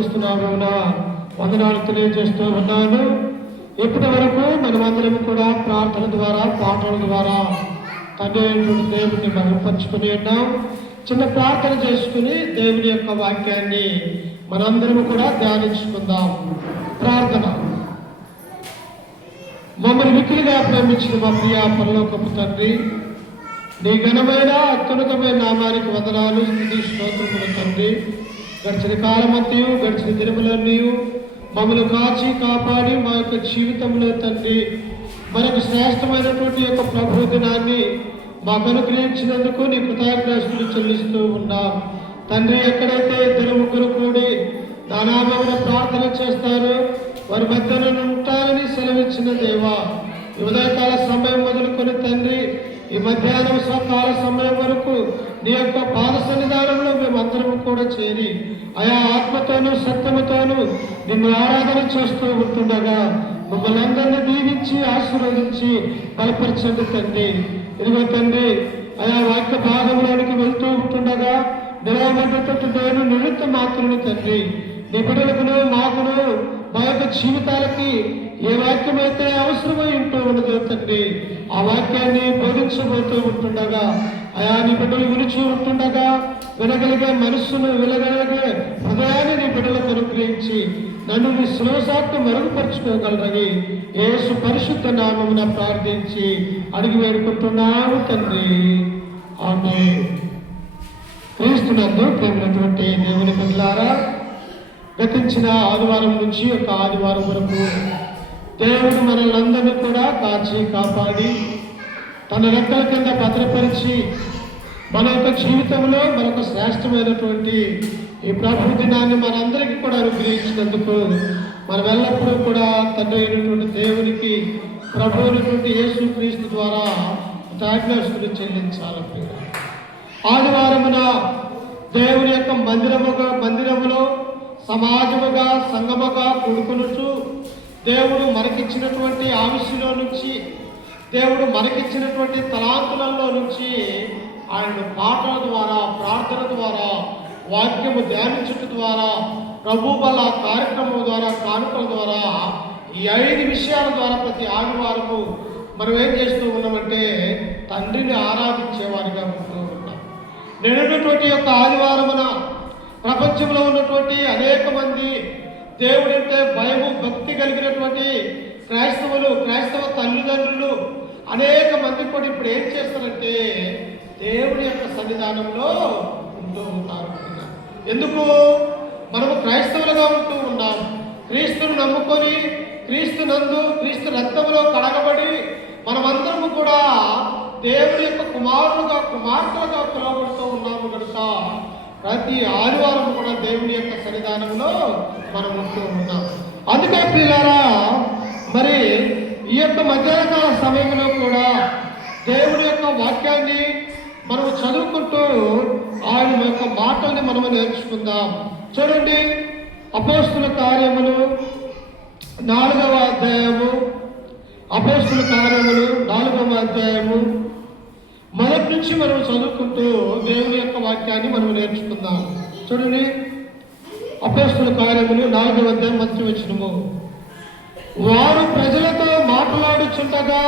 యేసుక్రీస్తు నామమున వందనాలు తెలియజేస్తూ ఉన్నాను. ఇప్పటి వరకు మనమందరం కూడా ప్రార్థన ద్వారా, పాటల ద్వారా తండ్రి దేవుని మహిమపరుచుకుని ఉన్నాం. చిన్న ప్రార్థన చేసుకుని దేవుని యొక్క వాక్యాన్ని మనందరం కూడా ధ్యానించుకుందాం. ప్రార్థన. మమ్మల్ని మిక్కిలిగా ప్రేమించిన మా ప్రియ పరలోకపు తండ్రి, నీ ఘనమైన అత్యున్నతమైన నామానికి వందనాలు, స్తుతి స్తోత్రములు తండ్రి. గడిచిన కాలమంతయు, గడిచిన దినములన్నీ మమ్మల్ని కాచి కాపాడి మా యొక్క జీవితంలో తండ్రి మనకు శ్రేష్టమైనటువంటి యొక్క ప్రభు దినాన్ని మాకు అనుగ్రహించినందుకు నీ కృతజ్ఞతలు చెల్లిస్తూ ఉన్నాం తండ్రి. ఎక్కడైతే ఇద్దరు ముగ్గురు కూడి నా నామమున ప్రార్థన చేస్తారో వారి మధ్యలో ఉంటారని సెలవిచ్చిన దేవా, ఈ ఉదయకాల సమయం మొదలుకొని తండ్రి ఈ మధ్యాహ్నం కాల సమయం వరకు నీ యొక్క పాద సన్నిధానంలో మేమందరం కూడా చేరి ఆయా ఆత్మతోనూ సత్యముతోనూ నిన్ను ఆరాధన చేస్తూ ఉంటుండగా మమ్మల్ని అందరినీ దీవించి ఆశీర్వదించి బలపరచండి తండ్రి. ఇదిగో తండ్రి, ఆయా వాక్య భాగంలోనికి వెళ్తూ ఉంటుండగా నిలవబడ్డటువంటి నేను నిరుత్త మాత్రుని తండ్రి, నీ బిడ్డలకును మాకును మా యొక్క జీవితాలకి ఏ వాక్యం అయితే అవసరమై ఉంటూ ఉన్నదో తండ్రి, ఆ వాక్యాన్ని బోధించబోతూ ఉంటుండగా ఆయా నీ బిడ్డలు వినిచి ఉంటుండగా వినగలిగే మనస్సును, వినగలిగే హృదయాన్ని నీ బిడ్డలకు అనుగ్రహించి నన్ను నీ సులభసాత్తు మెరుగుపరుచుకోగలరని యేసు పరిశుద్ధ నామమున ప్రార్థించి అడిగి వేడుకుంటున్నాను తండ్రి. ఆమేన్. క్రీస్తునందు ప్రేమైనటువంటి దేవుని బిడ్డలారా, గతించిన ఆదివారం నుంచి ఒక ఆదివారం వరకు దేవుడు మనల్ని అందరినీ కూడా కాచి కాపాడి తన రెక్కల కింద భద్రపరిచి మన యొక్క జీవితంలో మనకు శ్రేష్టమైనటువంటి ఈ ప్రభు దినాన్ని మనందరికీ కూడా అనుగ్రహించినందుకు మనం ఎల్లప్పుడూ కూడా తండ్రి అయినటువంటి దేవునికి, ప్రభు అయినటువంటి యేసుక్రీస్తు ద్వారా కృతజ్ఞతలు చెల్లించాలి. ఆదివారమున దేవుని యొక్క మందిరములో సమాజముగా, సంఘముగా కూడుకొనుచు దేవుడు మనకిచ్చినటువంటి ఆవిష్లో నుంచి, దేవుడు మనకిచ్చినటువంటి తలాంతులలో నుంచి ఆయన పాటల ద్వారా, ప్రార్థన ద్వారా, వాక్యము ధ్యానించడం ద్వారా, ప్రభు బల కార్యక్రమం ద్వారా, కానుకల ద్వారా, ఈ 5 విషయాల ద్వారా ప్రతి ఆదివారము మనం ఏం చేస్తూ ఉన్నామంటే తండ్రిని ఆరాధించేవారిగా ఉంటూ ఉన్నాం. నిన్నటువంటి యొక్క ఆదివారమున ప్రపంచంలో ఉన్నటువంటి అనేక మంది దేవుడంటే భయము, భక్తి కలిగినటువంటి క్రైస్తవ తల్లిదండ్రులు అనేక మంది కూడా ఇప్పుడు ఏం చేస్తారంటే దేవుడి యొక్క సన్నిధానంలో ఉంటూ ఉన్నారు. ఎందుకు? మనము క్రైస్తవులుగా ఉంటూ ఉన్నాం. క్రీస్తును నమ్ముకొని, క్రీస్తు నందు, క్రీస్తు రక్తంలో కడగబడి మనమందరము కూడా దేవుడి యొక్క కుమారులుగా, కుమార్తెలుగా పిలువబడుతూ ఉన్నాము కనుక ప్రతి ఆదివారం కూడా దేవుని యొక్క సన్నిధానంలో మనం ఉంటూ ఉన్నాం. అందుకే పిల్లారా, మరి ఈ యొక్క మధ్యాహ్నకాల సమయంలో కూడా దేవుడి యొక్క వాక్యాన్ని మనం చదువుకుంటూ ఆయన యొక్క మాటల్ని మనము నేర్చుకుందాం. చూడండి, అపోస్తుల కార్యములు 4వ అధ్యాయము, అపోస్తుల కార్యములు 4వ అధ్యాయము మొదటి నుంచి మనం చదువుకుంటూ దేవుని యొక్క వాక్యాన్ని మనం నేర్చుకుందాం. చూడండి, అపోస్తుల కార్యములు 4వ అధ్యాయం మొదటి వచనము. వారు ప్రజలతో మాట్లాడుచుండగా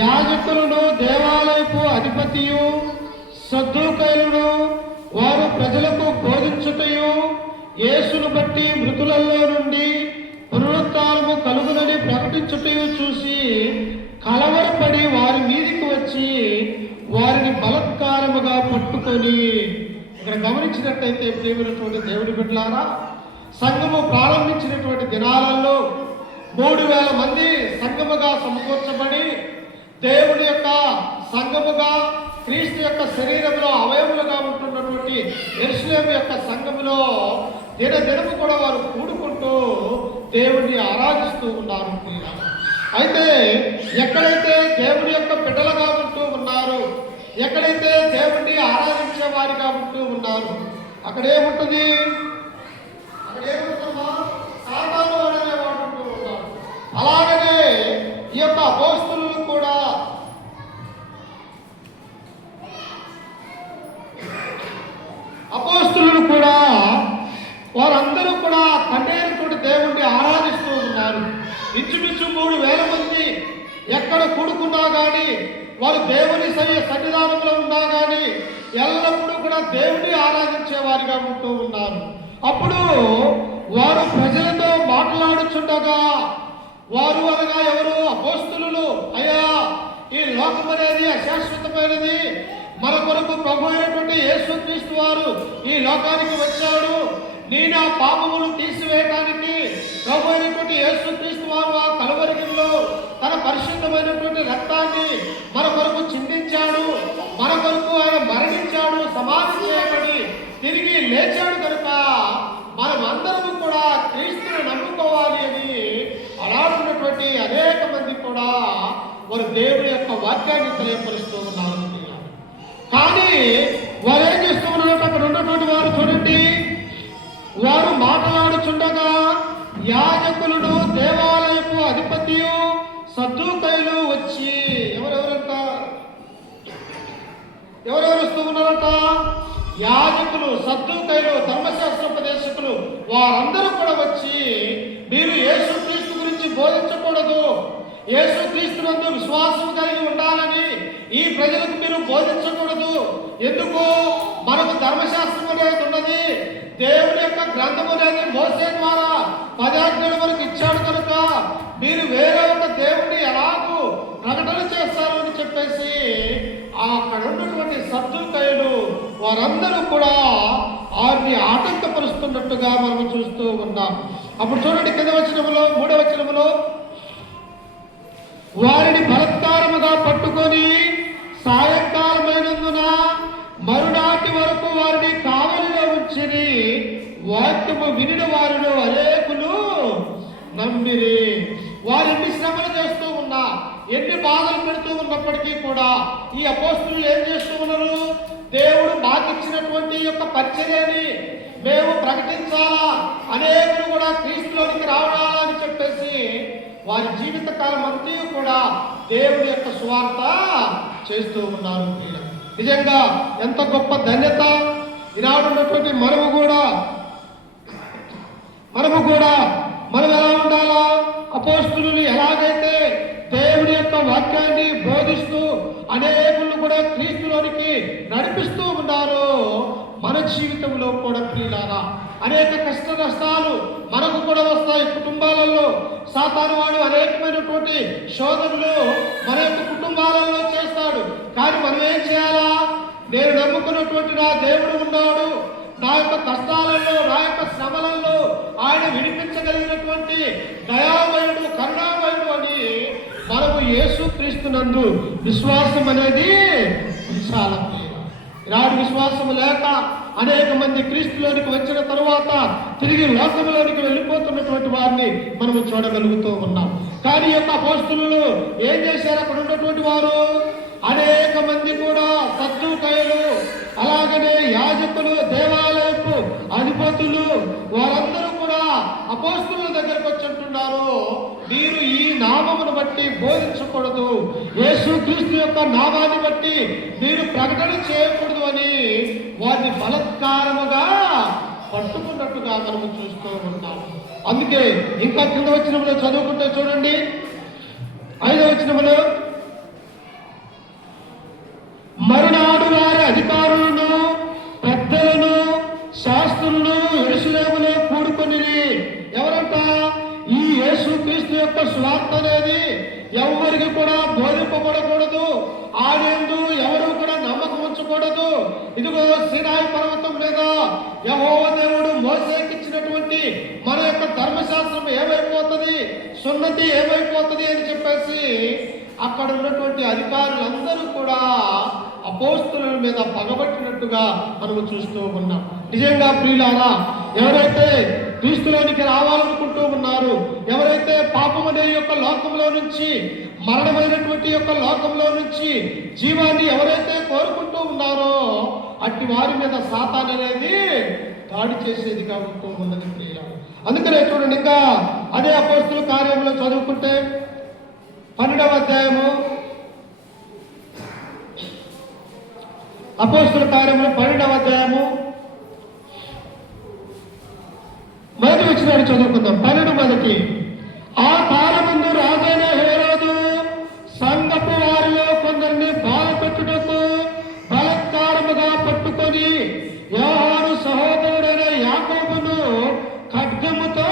యాజకులను, దేవాలయపు అధిపతియు, సద్దూకైలను వారు ప్రజలకు బోధించుటయు, యేసును బట్టి మృతులలో నుండి పునరుత్థానము కలుగునని ప్రకటించుటయు చూసి కలవరపడి వారి మీదికి వచ్చి వారిని బలత్కారముగా పట్టుకొని. ఇక్కడ గమనించినట్టయితే ప్రియమైనటువంటి దేవుడి బిడ్డలారా, సంఘము ప్రారంభించినటువంటి దినాలలో 3000 మంది సంఘముగా సమకూర్చబడి దేవుడి యొక్క సంఘముగా, క్రీస్తు యొక్క శరీరంలో అవయములుగా ఉంటున్నటువంటి యెరూషలేము యొక్క సంఘములో దినదినము కూడా వారు కూడుకుంటూ దేవుడిని ఆరాధిస్తూ ఉన్నారు. అయితే ఎక్కడైతే దేవుడి యొక్క బిడ్డలుగా ఉంటూ ఉన్నారు, ఎక్కడైతే దేవుడిని ఆరాధించే వారిగా ఉంటూ ఉన్నారు, అక్కడేముంటుంది? అక్కడేముంటుందా? సాతాను అనేవాడు ఉంటూ ఉన్నారు. అలాగనే ఈ యొక్క అపోస్తలులు కూడా వారందరూ కూడా తండ్రి అయినటువంటి దేవుణ్ణి ఆరాధిస్తూ ఉన్నారు. ఇంచుమించు 3,000 మంది ఎక్కడ కూడుకున్నా కానీ, వారు దేవుని సన్నిధానంలో ఉన్నా కానీ ఎల్లప్పుడూ కూడా దేవుని ఆరాధించే వారిగా ఉంటూ ఉన్నారు. అప్పుడు వారు ప్రజలతో మాట్లాడుచుండగా, వారు అనగా ఎవరు? అపోస్తలులు. అయ్యా, ఈ లోకం అనేది అశాశ్వతమైనది, మన కొరకు ప్రభు అయినటువంటి యేసుక్రీస్తు వారు ఈ లోకానికి వచ్చాడు. నేను ఆ పాపములు తీసివేయడానికి ప్రభు అయినటువంటి యేసుక్రీస్తు వారు ఆ కలువరిలో తన పరిశుద్ధమైనటువంటి రక్తాన్ని మన కొరకు చిందించాడు. మన కొరకు ఆయన మరణించాడు, సమాధి చేయబడి తిరిగి లేచాడు కనుక మనమందరము కూడా క్రీస్తుని నమ్ముకోవాలి అని అలాంటి అనేక మంది కూడా వారు దేవుని యొక్క వాక్యాన్ని తెలియపరుస్తూ ఉన్నారు. కానీ వారు ఏం చేస్తూ ఉన్నారు? అక్కడ ఉన్నటువంటి వారు చూడండి, వారు మాట్లాడుచుండగా యాజకులను, దేవాలయపు అధిపతియు, సద్దూకయులు వచ్చి, ఎవరెవరంట? ఎవరెవరు వస్తూ ఉన్నారంట? యాజకులు, సద్దూకయులు, ధర్మశాస్త్రోపదేశకులు, వారందరూ కూడా వచ్చి, మీరు యేసుక్రీస్తు గురించి బోధించకూడదు, యేసుక్రీస్తునందు విశ్వాసం కలిగి ఉండాలని ఈ ప్రజలకు మీరు బోధించకూడదు. ఎందుకు? మనకు ధర్మశాస్త్రం అనేది ఉన్నది, దేవుని యొక్క గ్రంథం అనేది మోసే ద్వారా 10 ఆజ్ఞల వరకు ఇచ్చాడు కనుక మీరు వేరే ఒక దేవుణ్ణి ఎలాగూ ప్రకటన చేస్తారు అని చెప్పేసి అక్కడ ఉన్నటువంటి సద్దూకయులు వారందరూ కూడా వారిని ఆటంకపరుస్తున్నట్టుగా మనం చూస్తూ ఉన్నాం. అప్పుడు చూడండి, కింద వచనములో 3వ వచనములో, వారిని బలత్కారముగా పట్టుకొని సాయంకాలమైనందున మరునాటి వరకు వారిని కావలిలో ఉంచిరి. వాక్యము వినిన వారిలో అనేకులు నమ్మిరి. వారు ఎన్ని శ్రమలు చేస్తూ ఉన్నా, ఎన్ని బాధలు పెడుతూ ఉన్నప్పటికీ కూడా ఈ అపోస్తలులు ఏం చేస్తూ ఉన్నారు? దేవుడు మాకిచ్చినటువంటి యొక్క పరిచర్యని మేము ప్రకటించాలా, అనేకులు కూడా క్రీస్తులోనికి రావాలా అని చెప్పేసి వారి జీవిత కాలం అంతా కూడా దేవుడి యొక్క సువార్త చేస్తూ ఉన్నారు. నిజంగా ఎంత గొప్ప ధన్యత! ఈనాడు ఉన్నటువంటి మనము కూడా మనం ఎలా ఉండాలా? అపోస్తలులు ఎలాగైతే దేవుడి యొక్క వాక్యాన్ని బోధిస్తూ అనేకులు కూడా క్రీస్తులోనికి నడిపిస్తూ ఉన్నారో, మన జీవితంలో కూడా ప్రియులారా అనేక కష్ట నష్టాలు మనకు కూడా వస్తాయి. కుటుంబాలలో సాతాను వాడు అనేకమైనటువంటి శోధనలు మన యొక్క కుటుంబాలలో చేస్తాడు. కానీ మనం ఏం చేయాలా? నేను నమ్ముకున్నటువంటి నా దేవుడు ఉన్నాడు, నా యొక్క కష్టాలలో, నా యొక్క శ్రమలలో ఆయన విడిపించగలిగినటువంటి దయామయుడు, కరుణామయుడు అని మనము యేసుక్రీస్తునందు విశ్వాసం అనేది ఉంచాలి. ఈనాడు విశ్వాసం లేక అనేక మంది క్రీస్తులోనికి వచ్చిన తరువాత తిరిగి లోకంలోనికి వెళ్ళిపోతున్నటువంటి వారిని మనము చూడగలుగుతూ ఉన్నాం. కానీ యొక్క అపోస్తలులు ఏం చేశారు? అక్కడ ఉన్నటువంటి వారు అనేక మంది కూడా సద్దూకయులు, అలాగనే యాజకులు, దేవాలయపు అధిపతులు, వారందరూ కూడా అపోస్తలుల దగ్గరకు వచ్చి అంటున్నారు, మీరు ఈ నామమును బట్టి బోధించకూడదు, యేసుక్రీస్తు యొక్క నామాన్ని బట్టి మీరు ప్రకటన చేయకూడదు అని వారిని బలత్కారముగా పట్టుకున్నట్టుగా మనము చూస్తూ ఉన్నాం. అందుకే ఇంకా కింద వచనంలో చదువుకుంటే చూడండి, 5వ వచనంలో, మరునాడు వారి అధికారులను, పెద్దలను, శాస్త్రులను యెరూషలేములో కూడుకొనిరి. ఎవరంట? ఈ యేసుక్రీస్తు యొక్క సువార్త అనేది ఎవరికి కూడా బోధింపబడకూడదు, ఆడేందు ఎవరు కూడా నమ్మకం ఉంచకూడదు. ఇదిగో సీనాయి పర్వతం మీద యెహోవా దేవుడు మోసేకి ఇచ్చినటువంటి మన యొక్క ధర్మశాస్త్రం ఏమైపోతుంది, సున్నతి ఏమైపోతుంది అని చెప్పేసి అక్కడ ఉన్నటువంటి అధికారులందరూ కూడా అపోస్తలుల మీద పగబట్టినట్టుగా మనము చూస్తూ ఉన్నాం. నిజంగా ప్రియులారా, ఎవరైతే క్రీస్తులోనికి రావాలనుకుంటూ ఉన్నారు, ఎవరైతే పాపం అనే యొక్క లోకంలో నుంచి, మరణమైనటువంటి యొక్క లోకంలో నుంచి జీవాన్ని ఎవరైతే కోరుకుంటూ ఉన్నారో అట్టి వారి మీద సాతాను అనేది దాడి చేసేదిగా ఉంటూ ఉన్నది ప్రియులారా. అందుకనే చూడండి, ఇంకా అదే అపోస్తలుల కార్యంలో చదువుకుంటే 12వ అధ్యాయము, అపోస్తలుల కార్యములు 12వ అధ్యాయము మొదటి వచనాన్ని చదువుకుందాం. 12 ఆ కాలమందు రాజైన హేరోదు సంఘపు వారిలో కొందరిని బాధ పెట్టుటకు బలత్కారముగా పట్టుకొని యోహాను సహోదరుడైన యాకోబును ఖడ్గముతో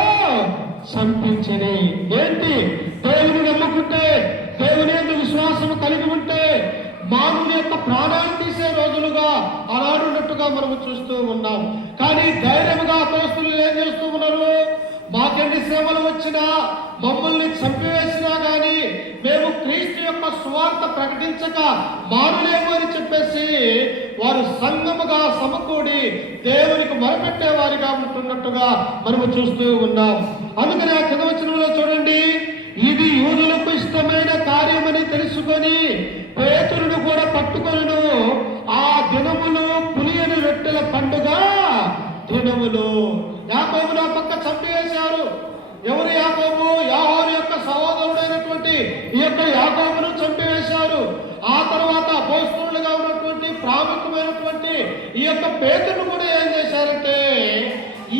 చంపించని. ఏంటి? దేవుని నమ్ముకుంటే, దేవుని యందు విశ్వాసము కలిగి ఉంటే మానవుని యొక్క ప్రాణాలు తీసే రోజులుగా అలాడున్నట్టుగా మనము చూస్తూ ఉన్నాం. కానీ ధైర్యముగా అపోస్తలులు ఏం చేస్తూ ఉన్నారు? మాకెన్ని శ్రమలు వచ్చినా, మమ్మల్ని చంపివేసినా గాని మేము క్రీస్తు యొక్క సువార్త ప్రకటించక మానలేము అని చెప్పేసి వారు సంఘముగా సమకూడి దేవునికి మొరపెట్టే వారిగా ఉంటున్నట్టుగా మనము చూస్తూ ఉన్నాం. అందుకని ఆ కింద వచనంలో చూడండి, ఇది యూదులకు ఇష్టమైన కార్యమని తెలుసుకొని పేతురును కూడా పట్టుకొనును. ఆ దినములు పులియని రొట్టెల పండుగ దినములు. యాకోబును ఆ పక్క చంపివేశారు. ఎవరు యాకోబు? యోహాను యొక్క సహోదరుడైనటువంటి ఈ యొక్క యాకోబును చంపివేశారు. ఆ తర్వాత అపోస్తలులుగా ఉన్నటువంటి ప్రాముఖ్యమైనటువంటి ఈ యొక్క పేతురును కూడా ఏం చేశారంటే,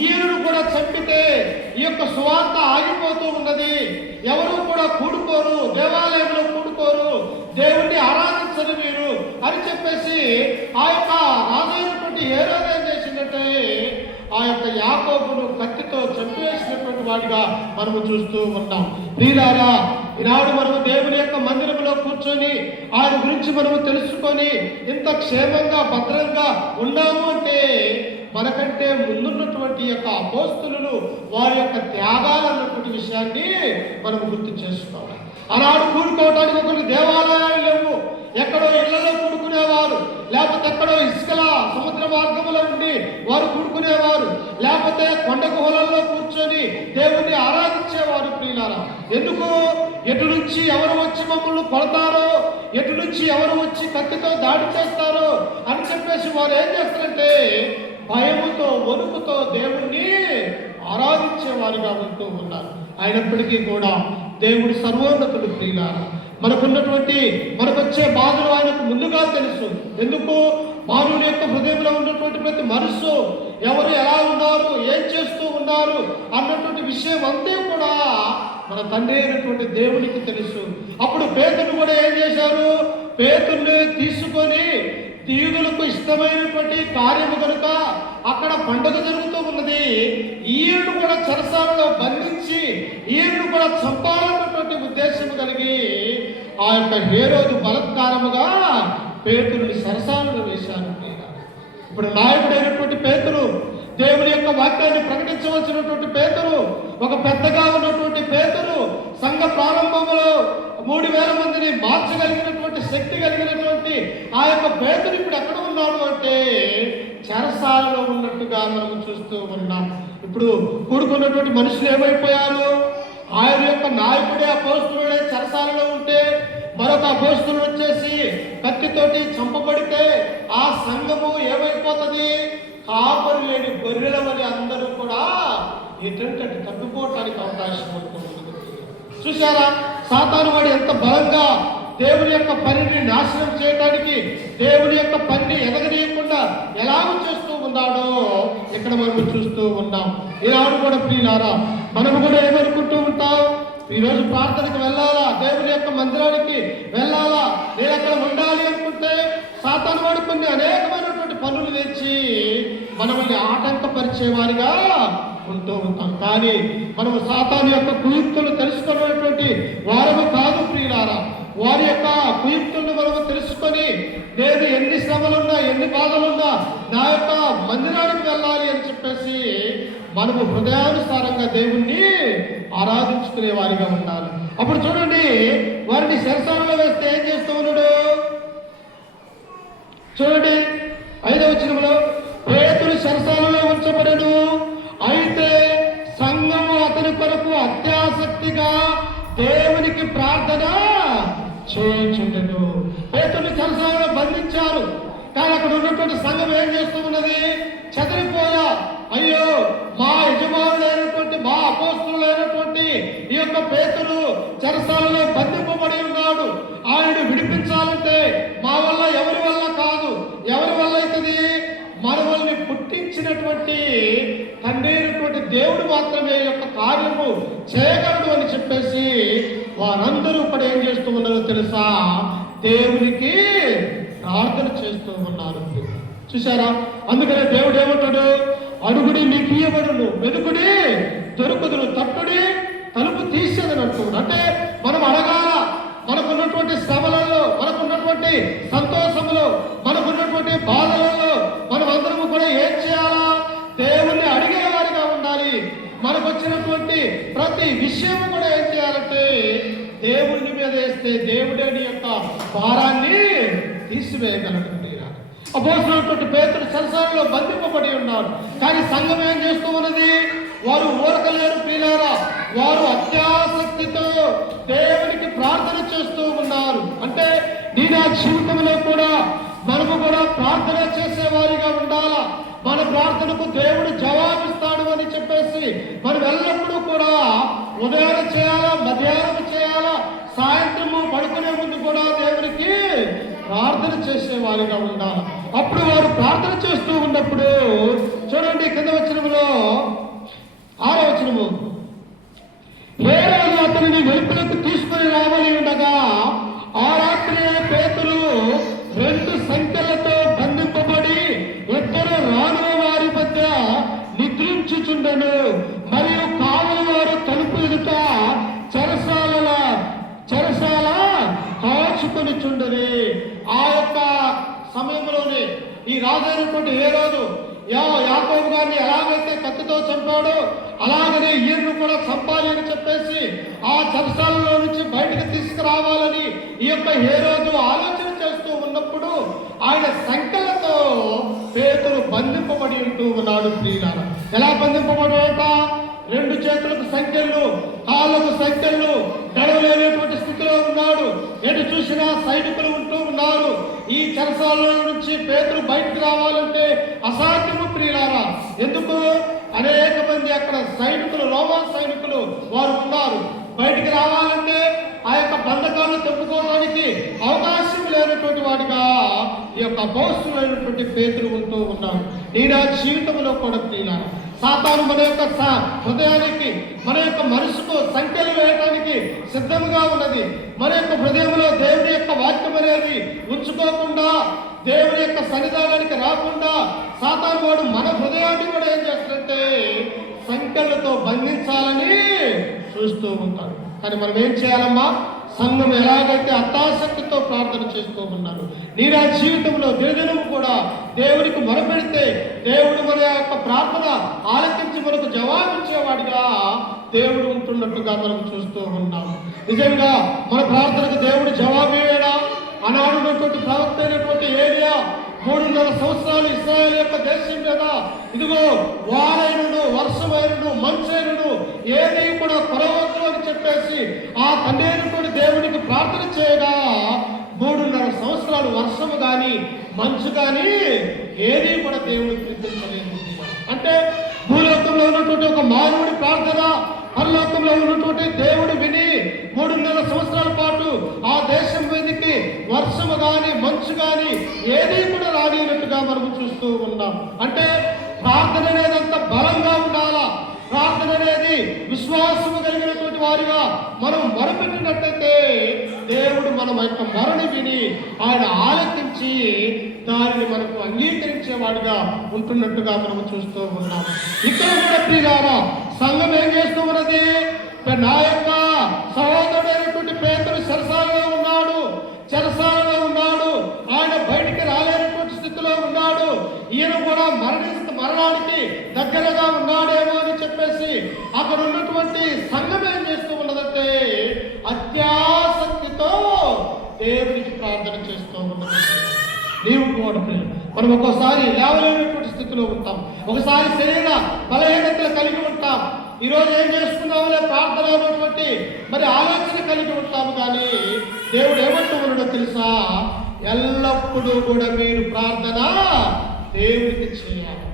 ఈయనను కూడా చంపితే ఈ యొక్క సువార్త ఆగిపోతూ ఉన్నది. ఎవరు కూడా కూడుకోరు, దేవాలయంలో కూడుకోరు, దేవుణ్ణి ఆరాధించరు మీరు అని చెప్పేసి ఆ యొక్క రాజైనటువంటి హేరోదు ఏం చేసిందంటే ఆ యొక్క యాకోబును కత్తితో చంపివేసినటువంటి వాడిగా మనము చూస్తూ ఉన్నాం. ప్రియులారా, ఈనాడు మనము దేవుని యొక్క మందిరంలో కూర్చొని ఆయన గురించి మనము తెలుసుకొని ఇంత క్షేమంగా భద్రంగా ఉన్నాము అంటే మనకంటే ముందున్నటువంటి యొక్క అపోస్తలులు వారి యొక్క త్యాగాలు అన్నటువంటి విషయాన్ని మనం గుర్తు చేసుకోవాలి. ఆనాడు కూడుకోవడానికి ఒకరికి దేవాలయాలు లేవు. ఎక్కడో ఇళ్లలో కూడుకునేవారు, లేకపోతే ఎక్కడో ఇసుకల సముద్ర మార్గంలో ఉండి వారు కూడుకునేవారు, లేకపోతే కొండ గుహలలో కూర్చొని దేవుణ్ణి ఆరాధించేవారు. ప్రియులారా, ఎందుకు? ఎటు నుంచి ఎవరు వచ్చి మమ్మల్ని కొడతారో, ఎటు నుంచి ఎవరు వచ్చి కత్తితో దాడి చేస్తారో అని చెప్పేసి వారు ఏం చేస్తారంటే భయముతో వణుకుతో దేవుణ్ణి ఆరాధించే వారిగా ఉంటూ ఉన్నారు. అయినప్పటికీ కూడా దేవుడు సర్వోన్నతుడు. ప్రియులారా, మనకు వచ్చే బాధలు ఆయనకు ముందుగా తెలుసు. ఎందుకు? మానవుని యొక్క హృదయంలో ఉన్నటువంటి ప్రతి మనస్సు ఎవరు ఎలా ఉన్నారు, ఏం చేస్తూ ఉన్నారు అన్నటువంటి విషయం అంతే కూడా మన తండ్రి అయినటువంటి దేవునికి తెలుసు. అప్పుడు పేతురును కూడా ఏం చేశారు? పేతురుని తీసుకొని యూదులకు ఇష్టమైనటువంటి కార్యము కనుక అక్కడ పండుగ జరుగుతూ ఉన్నది. ఈయనను కూడా చెరసాలలో బంధించి ఈయనను కూడా చంపాలన్నటువంటి ఉద్దేశం కలిగి ఆ యొక్క హేరోదు బలత్కారముగా పేతురుని చెరసాలలో వేశారు. ఇప్పుడు నాయకుడైనటువంటి పేతురు, దేవుని యొక్క వాక్యాన్ని ప్రకటించవలసినటువంటి పేతురు, ఒక పెద్దగా ఉన్నటువంటి పేతురు, సంఘ ప్రారంభంలో 3000 మందిని మార్చగలిగినటువంటి శక్తి కలిగినటువంటి ఆ యొక్క పేతురు ఇప్పుడు ఎక్కడ ఉన్నాడు అంటే చెరసాలలో ఉన్నట్టుగా మనం చూస్తూ ఉన్నాం. ఇప్పుడు కూడుకున్నటువంటి మనుషులు ఏమైపోయారు? ఆయన యొక్క నాయకుడే అపోస్తలుడే చెరసాలలో ఉంటే మరొక అపోస్తలుడు వచ్చేసి కత్తితోటి చంపబడితే ఆ సంఘము ఏమైపోతుంది? కాపరి లేని గొర్రెలమని అందరూ కూడా ఎటువంటి తగ్గిపోవటానికి అవకాశం ఉంటుంది. చూసారా, సాతాను వాడు ఎంత బలంగా దేవుని యొక్క పనిని నాశనం చేయడానికి, దేవుని యొక్క పనిని ఎదగనీయకుండా ఎలాగ చేస్తూ ఉన్నాడో ఇక్కడ మనం చూస్తూ ఉన్నాం. ఈనాడు కూడా ప్రియులారా, మనము కూడా ఏమనుకుంటూ ఉంటాం? ఈరోజు ప్రార్థనకి వెళ్ళాలా, దేవుని యొక్క మందిరానికి వెళ్ళాలా, నేను అక్కడ ఉండాలి అనుకుంటే సాతాను వాడు కొన్ని అనేకమైనటువంటి పనులు తెచ్చి మనల్ని ఆటంకపరిచే వారిగా ఉంటూ ఉంటాం. కానీ మనము సాతాను యొక్క కుయుక్తులు తెలుసుకున్నటువంటి వారము కాదు ప్రియులారా. వారి యొక్క కుయుక్తులను మనము తెలుసుకొని నేను ఎన్ని శ్రమలున్నా, ఎన్ని బాధలున్నా నా యొక్క మందిరానికి వెళ్ళాలి అని చెప్పేసి మనము హృదయానుసారంగా దేవుణ్ణి ఆరాధించుకునే వారిగా ఉండాలి. అప్పుడు చూడండి, వారిని చెరసాలలో వేస్తే ఏం చేస్తూ ఉన్నాడు? చూడండి 5వ వచనంలో, పేతురు చెరసాలలో ఉంచబడెను. అయితే సంఘము అతని కొరకు అత్యాసక్తిగా దేవునికి ప్రార్థన చేయించుండెను. పేతురుని చెరసాలలో బంధించారు. కానీ అక్కడ ఉన్నటువంటి సంఘం ఏం చేస్తూ ఉన్నది? చెదిరిపోయా, అయ్యో మా యజమానులైనటువంటి మా అపోస్తలులైనటువంటి ఈ యొక్క పేతురు చెరసాలలో బంధింపబడి ఉన్నాడు, ఆయన విడిపించాలంటే మా వల్ల ఎవరి వల్ల కాదు. ఎవరి వల్ల అవుతుంది? మనల్ని పుట్టించినటువంటి తండ్రి అయినటువంటి దేవుడు మాత్రమే ఈ యొక్క కార్యము చేయగలడు అని చెప్పేసి వారందరూ కూడా ఏం చేస్తూ ఉన్నారో తెలుసా? దేవునికి ప్రార్థన చేస్తూ ఉన్నారు. చూసారా? అందుకనే దేవుడు ఏమంటాడు? అడుగుడి మీకు ఇయ్యబడును, వెతుకుడి దొరుకుదును, తట్టుడి తలుపు తీసేదని అంటున్నాడు. అంటే మనం అడగాల. మనకున్నటువంటి శ్రమలలో, మనకున్నటువంటి సంతోషములో, మనకున్నటువంటి బాధలలో మనం అందరము కూడా ఏం చేయాలా? దేవుణ్ణి అడిగేవారిగా ఉండాలి. మనకు వచ్చినటువంటి ప్రతి విషయము కూడా ఏం చేయాలంటే దేవుని మీద వేస్తే దేవుడే నీ యొక్క భారాన్ని తీసివేయగలడు. అపోస్తలుడైనటువంటి పేతురు చెరసాలలో బంధింపబడి ఉన్నాడు. కానీ సంఘం ఏం చేస్తూ ఉన్నది? వారు ఊరకలేరు ప్రియులారా, వారు అత్యాసక్తితో దేవునికి ప్రార్థన చేస్తూ ఉన్నారు. అంటే నీ నా జీవితంలో కూడా మనము కూడా ప్రార్థన చేసేవారిగా ఉండాలా. మన ప్రార్థనకు దేవుడు జవాబిస్తాడు అని చెప్పేసి మనం ఎల్లప్పుడూ కూడా ఉదయం చేయాలా, మధ్యాహ్నం చేయాలా, సాయంత్రము పడుకునే ముందు కూడా దేవునికి ప్రార్థన చేసేవారిగా ఉండాలి. అప్పుడు వారు ప్రార్థన చేస్తూ ఉన్నప్పుడు చూడండి, కింద వచనములో 6వ వచనము, హేరోదు అతనిని వెలుపలకు తీసుకుని రావాలి ఉండగా ఆ రాత్రి పేతురు 2 సంఖ్యలతో బంధింపబడి ఇద్దరు రాణుల వారి మధ్య నిద్రించుచుండెను. మరియు కావలి వారు తలుపు ఎదుట చెరసాల కాచుకొని చుండని. ఆ యొక్క సమయంలోనే ఈ రాజైనటువంటి హేరోదు యాకోబు గారిని ఎలాగైతే కత్తితో చంపాడో అలాగనే ఈయనను కూడా చంపాలి అని చెప్పేసి ఆ చెరసాలలో నుంచి బయటకు తీసుకురావాలని ఈ యొక్క హేరోదు ఆలోచన చేస్తూ ఉన్నప్పుడు ఆయన సంఖ్యలతో పేతురు బంధింపబడి ఉంటూ ఉన్నాడు. ప్రియులారా, ఎలా బంధింపబడేట? 2 చేతులకు సంఖ్యలు, కాళ్ళకు సంఖ్యలు, గడవలేనటువంటి స్థితిలో ఉన్నాడు. ఎటు చూసినా సైనికులు ఉంటూ ఉన్నారు. ఈ చెరసాలలో నుంచి పేతురు బయటకు రావాలంటే అసాధ్యము ప్రియులారా. ఎందుకు? అనేక మంది అక్కడ సైనికులు, రోమన్ సైనికులు వారు ఉన్నారు. బయటికి రావాలంటే ఆ యొక్క బంధకాలను తెప్పుకోవడానికి అవకాశం లేనటువంటి వాడిగా ఈ యొక్క అపోస్తలుడైనటువంటి పేతురు ఉంటూ ఉన్నాడు. నీ నా జీవితంలో కూడా ప్రియులారా, సాతాను మన యొక్క హృదయానికి, మన యొక్క మనసుకు సంఖ్యలు వేయడానికి సిద్ధంగా ఉన్నది. మన యొక్క హృదయంలో దేవుని యొక్క వాక్యం అనేది ఉంచుకోకుండా, దేవుని యొక్క సన్నిధానానికి రాకుండా సాతాను వాడు మన హృదయాన్ని కూడా ఏం చేస్తాడంటే సంఖ్యలతో బంధించాలని చూస్తూ ఉంటాడు. కానీ మనం ఏం చేయాలమ్మా? సంఘం ఎలాగైతే అత్యాసక్తితో ప్రార్థన చేస్తూ ఉన్నారు, నీ నా జీవితంలో దినదినము కూడా దేవునికి మొరపెడితే దేవుడు మన యొక్క ప్రార్థన ఆలకించి మనకు జవాబిచ్చేవాడిగా దేవుడు ఉంటున్నట్టుగా మనం చూస్తూ ఉన్నాం. నిజంగా మన ప్రార్థనకు దేవుడు జవాబేడా? ఆనాడున్నటువంటి ప్రవక్త అయినటువంటి ఏలియా 3.5 సంవత్సరాలు ఇశ్రాయేలు యొక్క దేశం మీద ఇదిగో వారైనను, వర్షమైనను, మంచైనను ఏది కూడా కొరవద్దు అని చెప్పేసి ఆ తండ్రి అయినటువంటి దేవుడికి ప్రార్థన చేయగా 3.5 సంవత్సరాలు వర్షము కానీ మంచు కానీ ఏది కూడా దేవుడు ప్రీతించలేదు. అంటే భూలోకంలో ఉన్నటువంటి ఒక మానవుడి ప్రార్థన పరలోకంలో ఉన్నటువంటి దేవుడు విని 3.5 సంవత్సరాల పాటు ఆ దేశం మీదకి వర్షము కానీ మంచు కానీ ఏది కూడా రానినట్టుగా మనం చూస్తూ ఉన్నాం. అంటే ప్రార్థన అనేది అంత బలంగా ఉండాలా. ప్రార్థన అనేది విశ్వాసము కలిగినటువంటి వారిగా మనం మొరపెట్టినట్టయితే దేవుడు మన యొక్క మొరని విని ఆయన ఆలకించి దానిని మనకు అంగీకరించేవాడిగా ఉంటున్నట్టుగా మనం చూస్తూ ఉన్నాం. ఇక్కడ కూడా ప్రియులారా, సంఘం ఏం చేస్తూ ఉన్నది? నా యొక్క సహోదరుడైనటువంటి పేతురు చెరసాలలో ఉన్నాడు. ఆయన బయటికి రాలేనటువంటి స్థితిలో ఉన్నాడు. ఈయన కూడా మరణానికి దగ్గరగా ఉన్నాడేమో అని చెప్పేసి అక్కడ ఉన్నటువంటి సంఘం ఏం చేస్తూ ఉన్నదంటే అత్యాసక్తితో దేవునికి ప్రార్థన చేస్తూ ఉన్నది. నీవు కూడా మనం ఒక్కోసారి లేవలేనటువంటి స్థితిలో ఉంటాం, ఒకసారి శరీర బలహీనతలు కలిగి ఉంటాం. ఈరోజు ఏం చేస్తున్నావులే ప్రార్థన అనేటువంటి మరి ఆలోచన కలిగి ఉంటాము. కానీ దేవుడు ఏమంటూ ఉన్నాడో తెలుసా? ఎల్లప్పుడూ కూడా మీరు ప్రార్థన దేవుడికి చేయాలి.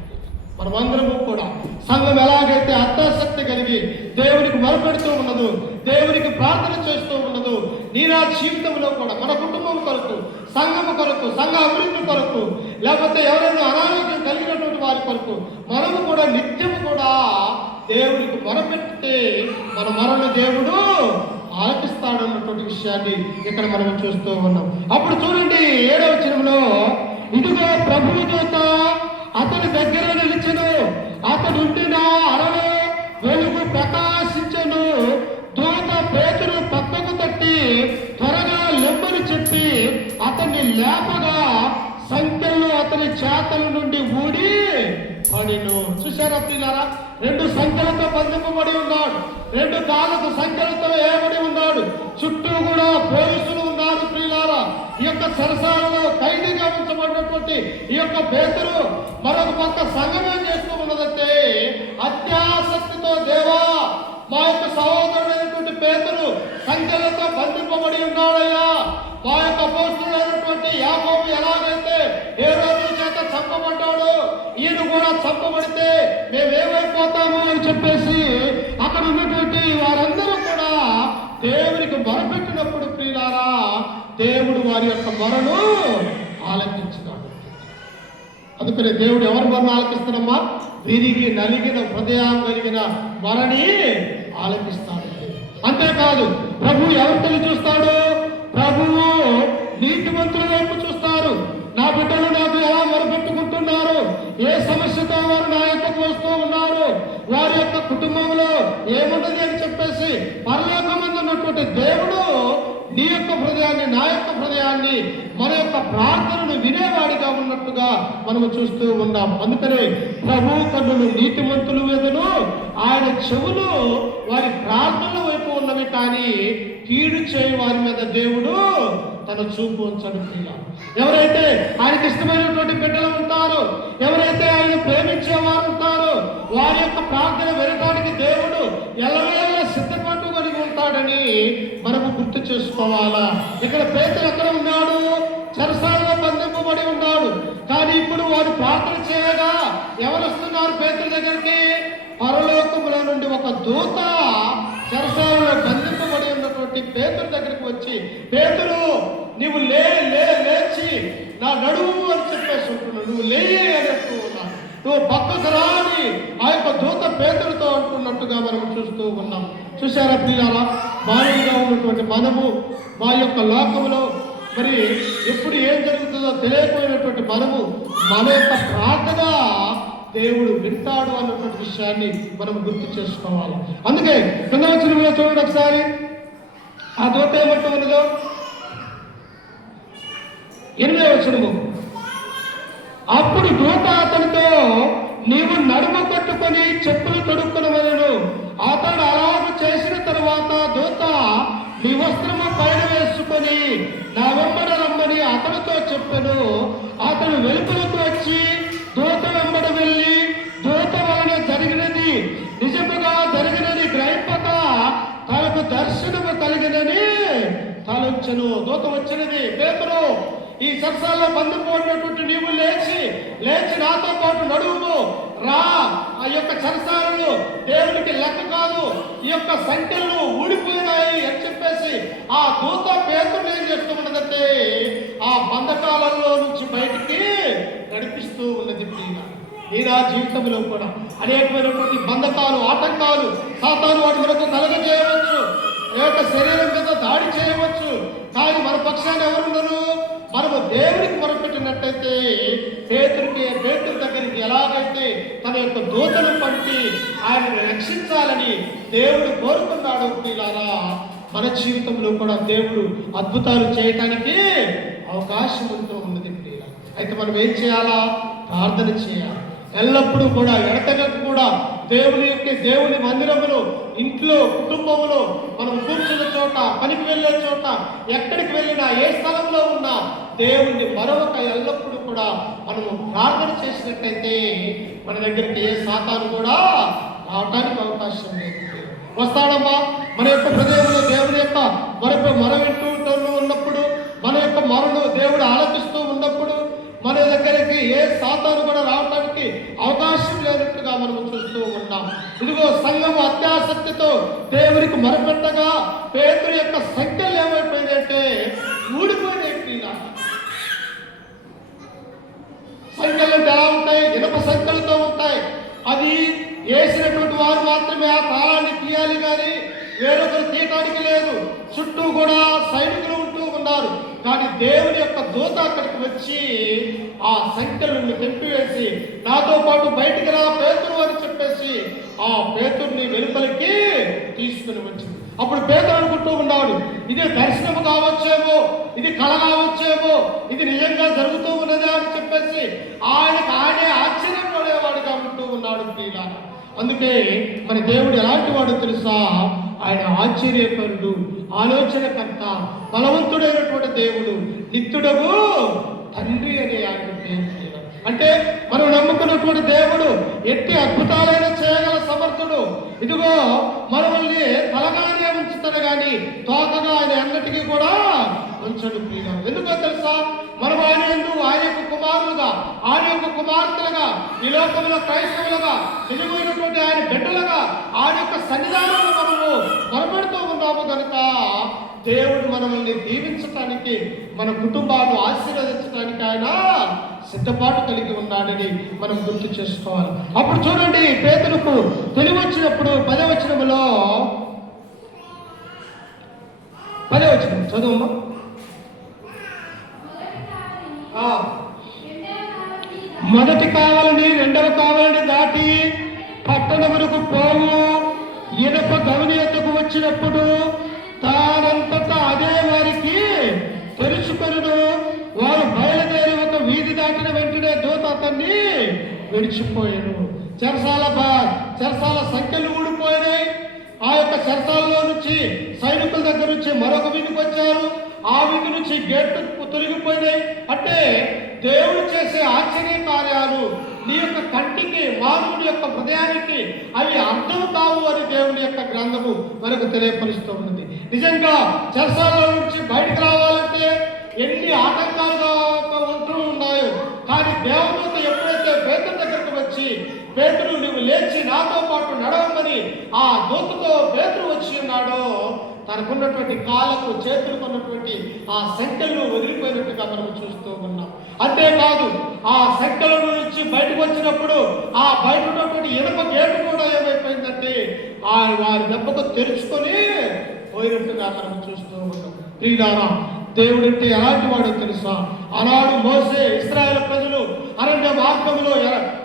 మనమందరము కూడా సంఘం ఎలాగైతే అత్యాసక్తి కలిగి దేవునికి మొరపెడుతూ ఉన్నదో, దేవునికి ప్రార్థన చేస్తూ ఉన్నదో, నీ నా జీవితంలో కూడా మన కుటుంబం కొరకు, సంఘము కొరకు, సంఘ అభివృద్ధి కొరకు, లేకపోతే ఎవరైనా అనారోగ్యం కలిగినటువంటి వారి కొరకు మనము కూడా నిత్యము కూడా దేవునికి మొరపెడితే మన మొరను దేవుడు ఆలకిస్తాడు అన్నటువంటి విషయాన్ని ఇక్కడ మనం చూస్తూ ఉన్నాం. అప్పుడు చూడండి 7వ వచనంలో, ఇదిగో ప్రభువు దూత అతని దగ్గర నిలిచెను, అతడు ఉండిన అరలో వెలుగు ప్రకాశించెను. దూత పేతురు పక్కకు తట్టి త్వరగా లెమ్మని చెప్పి అతన్ని లేపగా సంఖ్యలు అతని చేతల నుండి ఊడి పడిను. చూశారా ప్రియులారా, 2 సంఖ్యలతో బంధింపబడి ఉన్నాడు, 2 కాళ్ళకు సంఖ్యలతో ఏబడి ఉన్నాడు, చుట్టూ కూడా పోలీసులు ఉన్నారు ప్రియులారా. ఈ యొక్క సరసాలలో ఖైదీగా ఉంచబడినటువంటి ఈ యొక్క పేతురు మరొక పక్క సంఘం ఏం చేస్తూ ఉన్నదంటే, అత్యాసక్తితో దేవా మా యొక్క సహోదరుడైనటువంటి పేతురు సంఖ్యలతో బంధింపబడి ఉన్నాడయ్యా, మా యొక్క అపోస్తలుడైనటువంటి యాకోబు ఎలాగైతే హేరోదు చేత చంపబడ్డాడు, ఈయన కూడా చంపబడితే మేమేమైపోతాము అని చెప్పేసి అక్కడ ఉన్నటువంటి వారందరూ కూడా దేవునికి మొరపెట్టినప్పుడు ప్రియులారా, దేవుడు వారి యొక్క మొరను ఆలకించినాడు. అందుకనే దేవుడు ఎవరి మొరను ఆలకిస్తాడమ్మా? విరిగి నలిగిన హృదయం కలిగిన మొరని ఆలకిస్తాడు. అంతేకాదు ప్రభువు ఎవరిని చూస్తాడు? ప్రభువు నీతిమంతుల వైపు చూస్తారు. నా బిడ్డలు నాకు ఎలా మొరపెట్టుకుంటున్నారు, ఏ సమస్యతో వారు నా యొక్కకు వస్తూ ఉన్నారు, వారి యొక్క కుటుంబంలో ఏమున్నది అని చెప్పేసి పరలోకమందు ఉన్నటువంటి దేవుడు నీ యొక్క హృదయాన్ని, నా యొక్క హృదయాన్ని, మన యొక్క ప్రార్థనను వినేవాడిగా ఉన్నట్టుగా మనము చూస్తూ ఉన్నాం. అందుకనే ప్రభు కన్నులు నీతిమంతులు మీదను, ఆయన చెవులు వారి ప్రార్థనల వైపు ఉన్నవి, కానీ కీడు చేయి వారి మీద దేవుడు తన చూపు ఉంచడు. ఎవరైతే ఆయనకి ఇష్టమైనటువంటి బిడ్డలు ఉంటారో, ఎవరైతే ఆయన ప్రేమించేవారు ఉంటారో, వారి యొక్క ప్రార్థన వినడానికి దేవుడు ఎల్లవేళ సిద్ధపట్టు కలిగి ఉంటాడని మనము గుర్తు చేసుకోవాలా. ఇక్కడ పేతురు ఎక్కడ ఉన్నాడు? చెరసాలలో బంధింపబడి ఉన్నాడు. కానీ ఇప్పుడు వారు ప్రార్థన చేయగా ఎవరు వస్తున్నారు పేతురు దగ్గరికి? పరలోకముల నుండి ఒక దూత చెరసాలలో బంధింపబడి ఉన్నటువంటి పేతురు దగ్గరికి వచ్చి, పేతురు నీవు లేచి నా నడువు అని చెప్పేసి ఉంటున్నావు, నువ్వు లేయే అని అంటూ ఉన్నావు, నువ్వు పక్కకు రాని ఆ యొక్క దూత పేతురుతో అంటున్నట్టుగా మనం చూస్తూ ఉన్నాం. చూశారా ప్రియులారా, మానవుడిగా ఉన్నటువంటి మనము మా యొక్క లోకములో మరి ఎప్పుడు ఏం జరుగుతుందో తెలియకపోయినటువంటి మనము మన యొక్క ప్రార్థన దేవుడు వింటాడు అన్నటువంటి విషయాన్ని మనం గుర్తు చేసుకోవాలి. అందుకే కింద వచనంలో చూడండి ఒకసారి, ఆ దూత ఏమంటూ ఉన్నదో 8వ వచనము, అప్పుడు దూత అతనితో నీవు నడుము కట్టుకొని చెప్పులు తొడుక్కునవలెను. అతడు అలాగ చేసిన తరువాత దూత నీ వస్త్రము పైన వేసుకొని నా వెంబడ రమ్మని అతనితో చెప్పెను. అతడు వెలుపలకు వచ్చి దూత వెంబడ వెళ్ళి దూత వలన జరిగినది నిజముగా జరిగినది గ్రహింపక తనకు దర్శనము కలిగినని తలంచెను. దూత వచ్చినది, పేతురు ఈ సరసాల్లో బంధింపబడినటువంటి నీవు లేచి నాతో పాటు నడువు రా, ఆ యొక్క సరసాలను దేవుడికి లెక్క కాదు, ఈ యొక్క సంఖ్యలు ఊడిపోయినాయి అని చెప్పేసి ఆ దూత పేతురు ఏం చేస్తూ ఉన్నదంటే ఆ బంధకాలలో నుంచి బయటికి నడిపిస్తూ ఉన్నది. ఈ నా జీవితంలో కూడా అనేకమైనటువంటి బంధకాలు, ఆటంకాలు సాతాను వాడి మనకు కలగజేయవచ్చు, ఈ యొక్క శరీరం మీద దాడి చేయవచ్చు. కానీ మన పక్షాన్ని ఎవరున్నారు? మనము దేవుడికి మొరపెట్టినట్టయితే పేతురు దగ్గరికి ఎలాగైతే తన యొక్క దూతను పంపి ఆయనను రక్షించాలని దేవుడు కోరుకున్నాడు, ప్రియులారా మన జీవితంలో కూడా దేవుడు అద్భుతాలు చేయటానికి అవకాశం ఉంటూ ఉన్నది. అయితే మనం ఏం చేయాలా? ప్రార్థన చేయాలి. ఎల్లప్పుడూ కూడా ఎడతెగక కూడా దేవుని మందిరములో, ఇంట్లో, కుటుంబంలో, మనం కూర్చున్న చోట, పనికి వెళ్ళే చోట, ఎక్కడికి వెళ్ళినా, ఏ స్థలంలో ఉన్నా దేవుణ్ణి మరొక ఎల్లప్పుడూ కూడా మనము ప్రార్థన చేసినట్టయితే మన దగ్గరికి ఏ సాతాను కూడా రావటానికి అవకాశం లేదు. వస్తాడమ్మా మన యొక్క హృదయంలో దేవుని యొక్క మొర వింటూ ఉన్నప్పుడు, మన యొక్క మొరను దేవుడు ఆలకిస్తూ ఉన్నప్పుడు మన దగ్గరికి ఏ సాతాను కూడా రావడానికి అవకాశం లేనట్టుగా మనం చూస్తూ ఉన్నాం. ఇదిగో సంఘము అత్యాసక్తితో దేవునికి మొరపెట్టగా పేతురు యొక్క సంఖ్యలు ఏమైపోయిందంటే ఊడిపోయినాయి. సంఖ్యలు ఎలా ఉంటాయి? ఇనప సంఖ్యలతో ఉంటాయి. అది వేసినటువంటి వారు మాత్రం తీయాలి కానీ వేరొకరు తీయటానికి లేదు. చుట్టూ కూడా సైనికులు ఉంటూ ఉన్నారు. కానీ దేవుని యొక్క దూత అక్కడికి వచ్చి ఆ సంఖ్యలను తెంపివేసి నాతో పాటు బయటికి రా పేతురు అని చెప్పేసి ఆ పేతుర్ని వెలుపలికి తీసుకుని వచ్చింది. అప్పుడు పేతురు అనుకుంటూ ఉన్నాడు, ఇది దర్శనము కావచ్చేమో, ఇది కళ కావచ్చేమో, ఇది నిజంగా జరుగుతూ ఉన్నదా అని చెప్పేసి ఆయనే ఆశ్చర్యపడేవాడుగా ఉంటూ ఉన్నాడు ప్రియులారా. అందుకే మన దేవుడు ఎలాంటి వాడు తెలుసా? ఆయన ఆశ్చర్యపరుడు, ఆలోచనకర్త, బలవంతుడైనటువంటి దేవుడు, నిత్యుడగు తండ్రి అని ఆయన పేరు. అంటే మనం నమ్ముకున్నటువంటి దేవుడు ఎట్టి అద్భుతాలైన చేయగల సమర్థుడు. ఇదిగో మనల్ని తలగానే ఉంచుతాడు కానీ తోకగా ఆయన అన్నిటికీ కూడా ఉంచడు ప్రియులు. ఎందుకో తెలుసా? మనం ఆయన యొక్క కుమారులుగా, ఆయన యొక్క కుమార్తెలుగా, ఈ లోకంలో క్రైస్తవులుగా, నిజమైనటువంటి ఆయన బిడ్డలుగా ఆయన యొక్క సన్నిధానంలో మనము పొరపెడుతూ ఉన్నాము కనుక దేవుడు మనల్ని దీవించటానికి, మన కుటుంబాలను ఆశీర్వదించడానికి ఆయన సిద్ధపాటు కలిగి ఉన్నాడని మనం గుర్తు చేసుకోవాలి. అప్పుడు చూడండి, పేతురుకు తెలివి వచ్చినప్పుడు 10వ వచనములో 10వ వచనం చదువుమా. మొదటి కావాలని రెండవ కావాలని దాటి పట్టణములకు పోవు ఇనప గవని ఎద్దకు వచ్చినప్పుడు తానంతటా అదే వారికి తెరుచుకొనును. వారు బయలుదేరి ఒక వీధి దాటిన వెంటనే దూత అతన్ని విడిచిపోయాను. చెరసాల సంఖ్యలు ఊడిపోయినాయి. ఆ యొక్క చెరసాలలో నుంచి సైనికుల దగ్గర నుంచి మరొక వీధికి వచ్చారు. ఆ వీధి నుంచి గేట్లు తొలగిపోయినాయి. అంటే దేవుడు చేసే ఆశ్చర్య కార్యాలు నీ యొక్క కంటికి, మానవుడి యొక్క హృదయానికి అవి అర్థం కావు అని దేవుని యొక్క గ్రంథము మనకు తెలియపరుస్తూ ఉన్నది. నిజంగా చెరసాలలో నుంచి బయటకు రావాలంటే ఎన్ని ఆటంకాలుగా ఉంటూ ఉన్నాయో, కానీ దేవునితో ఎప్పుడైతే పేతురు దగ్గరకు వచ్చి పేతురు నువ్వు లేచి నాతో పాటు నడవమని ఆ దూతతో పేతురు వచ్చి ఉన్నాడో తనకున్నటువంటి కాళ్ళకు, చేతులకు ఉన్నటువంటి ఆ సంఖ్యలు వదిలిపోయినట్టుగా మనం చూస్తూ ఉన్నాం. అంతేకాదు ఆ సంఖ్యల నుంచి బయటకు వచ్చినప్పుడు ఆ బయట ఉన్నటువంటి ఇనుప గేటు కూడా ఏమైపోయిందంటే వారి దెబ్బకు తెరుచుకొని పోయినట్టుగా మనం చూస్తూ ఉన్నాం. ప్రియులారా, దేవుడంటే ఎలాంటి వాడో తెలుసా? ఆనాడు మోసే ఇశ్రాయేలు ప్రజలు అరణ్య మార్గంలో